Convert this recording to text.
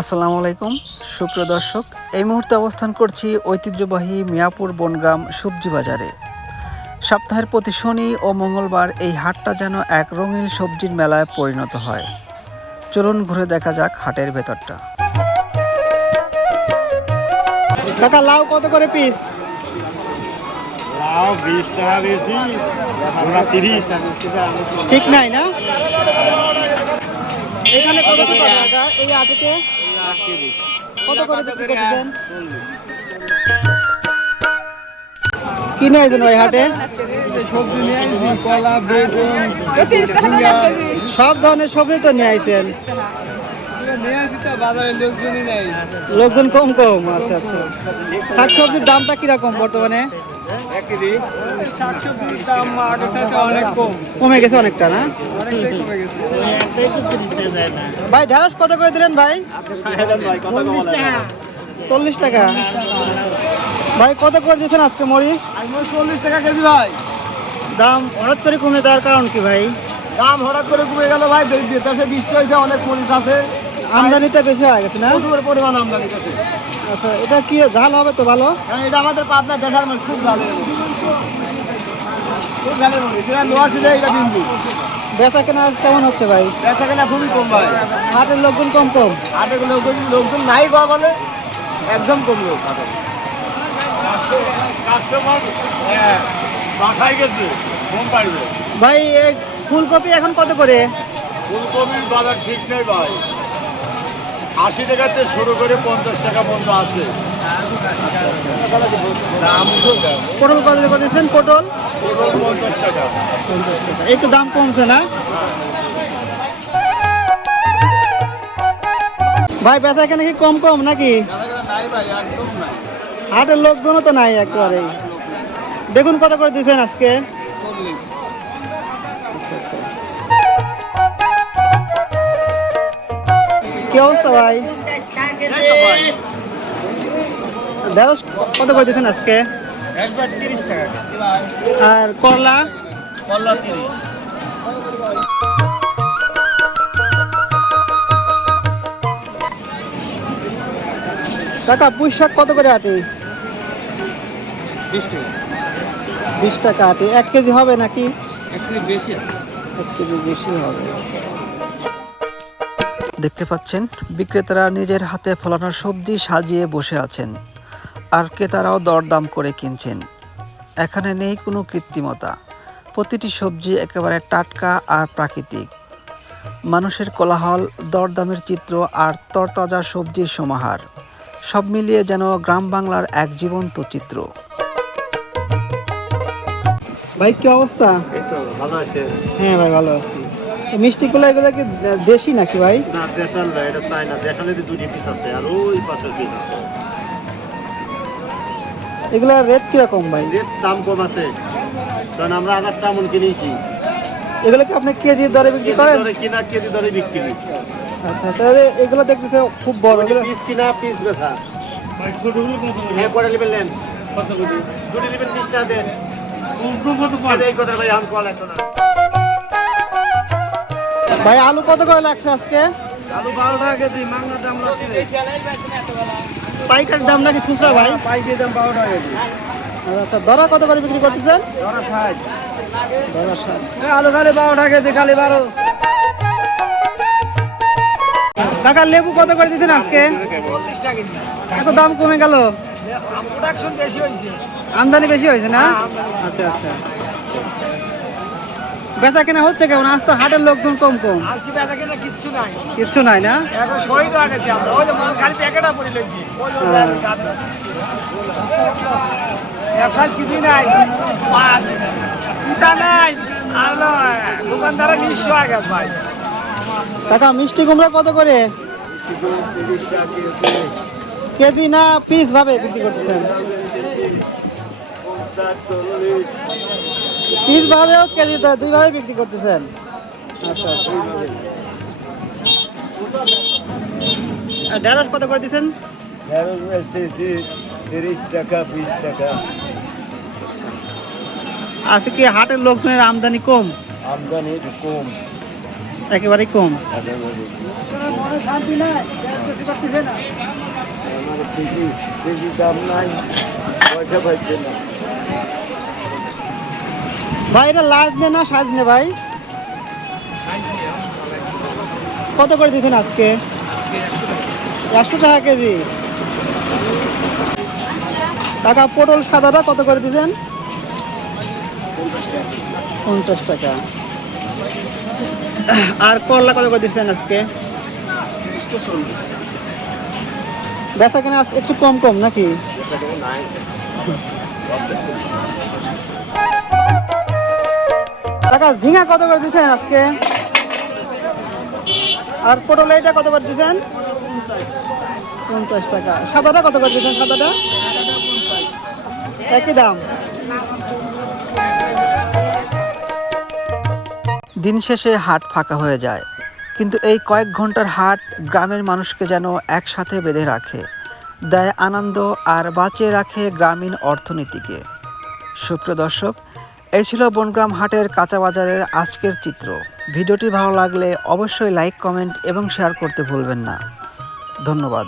আসসালামু আলাইকুম সুপ্রিয় দর্শক, এই মুহূর্তে অবস্থান করছি ঐতিহ্যবাহী মিয়াপুর বনগ্রাম সবজি বাজারে। সপ্তাহের প্রতি শনি ও মঙ্গলবার এই হাটটা যেন এক রঙিন সবজির মেলায় পরিণত হয়। চলুন ঘুরে দেখা যাক হাটের ভেতরটা। কাকা, লাউ কত করে পিস? লাউ 20 টাকা বেশি, আমরা 30। ঠিক নাই না? এখানে কত করে কাকা এই হাটেতে? কত করে বিক্রি করতেছেন? কি নিয়ে আইছেন ভাই হাটে? সবজি নিয়ে আইছি, কলা, বেগুন, সব ধরনের সবজি তো নিয়ে আইছেন। নিয়ে আসি তো, বাজারে লোকজনই নাই। লোকজন কম কম। আচ্ছা আচ্ছা। শাকসবজির দামটা কিরকম বর্তমানে? শাকসবজির দাম আগের থেকে অনেক কম, কমে গেছে অনেকটা না? অনেকটাই কমে গেছে। ভাই ঢেঁড়স কত করে দিলেন ভাই? 40 টাকা। ভাই কত করে দিচ্ছেন আজকে মরিচ? 40 টাকা কেজি ভাই। দাম হঠাৎ করে কমে যাওয়ার কারণ কি ভাই? দাম হঠাৎ করে কমে গেল ভাই, দেশে বৃষ্টি হয়েছে, অনেক মরিচ আছে, আমদানিটা বেশি হয়ে গেছে না? প্রচুর পরিমাণ আমদানি দেশে। আচ্ছা, এটা কি ঝাল হবে তো ভালো? হ্যাঁ, এটা আমাদের পাবনা দেশার মাছ, খুব ভালো, খুব ভালো মরিচ। এটা লোহার ছিল, এটা বিন্দু। বেচা কেনা কেমন হচ্ছে ভাই? বেচা কেনা খুবই কম ভাই। হাটের লোকজন কম কম? হাটের লোকজন নাই গো, বলে একদম কম লোক হাটে। বাসায় গেছে, কম পাইবে। ভাই এই ফুলকপি এখন কত করে? ফুলকপির বাজার ঠিক নেই ভাই, 80 টাকাতে শুরু করে 50 টাকা পর্যন্ত আছে। দাম পটল কত করে দিচ্ছেন? পটল 50 টাকা। একটু দাম কমছে না? ভাই বেচা কেনা কি কম কম নাকি? নাই ভাই, একদম নাই। হাটের লোকজনও তো নাই একেবারেই। বেগুন কত করে দিচ্ছেন আজকে? 40। আচ্ছা আচ্ছা। কি অবস্থা ভাই? ঢেঁড়স কত করে দিচ্ছেন আজকে? একবার 30 টাকা কেজি ভাই। আর করলা? কল্লা 30। কাকা পুঁই শাক কত করে আটি? 20 টাকা। 20 টাকা আটি। 1 কেজি হবে নাকি? একটু বেশি আছে। 1 কেজি বেশি হবে। দেখতে পাচ্ছেন বিক্রেতারা নিজের হাতে ফলানো সবজি সাজিয়ে বসে আছেন, আর ক্রেতারাও দরদাম করে কিনছেন। এখানে নেই কোনো কৃত্রিমতা, প্রতিটি সবজি একেবারে টাটকা আর প্রাকৃতিক। মানুষের কোলাহল, দরদামের চিত্র আর তরতাজা সবজির সমাহার, সব মিলিয়ে যেন গ্রাম বাংলার এক জীবন্ত চিত্র। ভাই কি অবস্থা? এই তো ভালো আছে। হ্যাঁ ভাই ভালো আছি। মিষ্টিগুলো এগুলো কি দেশি নাকি ভাই? না, দেশাল না, এটা চাইনা। দেশালে 2টি পিস আছে, আর ওই পাশের পিস আছে। এগুলোর রেট কিরকম ভাই? রেট দাম কম আছে, কারণ আমরা 1000 টাকা মন কিনেছি। এগুলো কি আপনি কেজির দরে বিক্রি করেন? কিনা কেজি দরে বিক্রি। আচ্ছা আচ্ছা। এগুলো দেখতেছে খুব বড়। এগুলো পিস কিনা পিস বেচা। হ্যাঁ, পরে নেবেন নেন। কত কোটি? 2টি নেবেন, 20 টাকা দেন। এই কথা ভাই, আমি কল একটা না। ভাই আলু কত করে লাগছে আজকে? আলু 12 টাকা কেজি, মাংনার দাম লাগছে। পাইকারি দাম নাকি খুচরা ভাই? পাইকারি দাম 12 টাকা কেজি। আচ্ছা, দরা কত করে বিক্রি করতেছেন? ধরা 60। দরা 60। আলু খালি 12 টাকা কেজি, খালি 12। কাকা লেবু কত করে দিচ্ছেন আজকে? 40 টাকা কেজি। এত দাম কমে গেল? প্রোডাকশন বেশি হয়েছে। আমদানি বেশি হয়েছে না? হ্যাঁ, আমদানি। আচ্ছা আচ্ছা। বেচা কেনা হচ্ছে কেমন? আজ তো হাটের লোকজন কম কম। আর কি বেচা কেনা কিচ্ছু নাই। কিচ্ছু নাই না? এখন শহীদ হয়ে গেছি আমরা। ওই যে মাল খালি প্যাকেটটা পড়ে লেগেছি। ব্যবসার কিছুই নাই, কুটা নাই, আর দোকানদারা নিঃস্ব হয়ে গেছে ভাই। কাকা মিষ্টি কুমড়া কত করে কেজি না পিস ভাবে বিক্রি করতেছেন? পিস ভাবেও কেজি দরে, দুই ভাবে বিক্রি করতেছেন? আচ্ছা আচ্ছা। আর ঢেঁড়স কত করে দিচ্ছেন? 30 টাকা, 20 টাকা। আজকে কি হাটের লোকজনের আমদানি কম? আমদানি একটু কম। একেবারেই কম। ভাই এটা লাজ নে না সাজ নে ভাই? কত করে দিচ্ছেন আজকে? 100 টাকা কেজি। কাকা পটল সাদাটা কত করে দিচ্ছেন? 50 টাকা। আর করলা কত করে দিচ্ছেন আজকে? বেচা কেনা একটু কম কম নাকি? কাকা ঝিঙা কত করে দিচ্ছেন আজকে? আর পটল এটা কত করে দিচ্ছেন? 50 টাকা। সাদাটা কত করে দিচ্ছেন? সাদাটা একই দাম। দিন শেষে হাট ফাঁকা হয়ে যায়, কিন্তু এই কয়েক ঘন্টার হাট গ্রামের মানুষকে যেন একসাথে বেঁধে রাখে, দেয় আনন্দ আর বাঁচিয়ে রাখে গ্রামীণ অর্থনীতিকে। সুপ্রিয় দর্শক, এই ছিল বনগ্রাম হাটের কাঁচা বাজারের আজকের চিত্র। ভিডিওটি ভালো লাগলে অবশ্যই লাইক, কমেন্ট এবং শেয়ার করতে ভুলবেন না। ধন্যবাদ।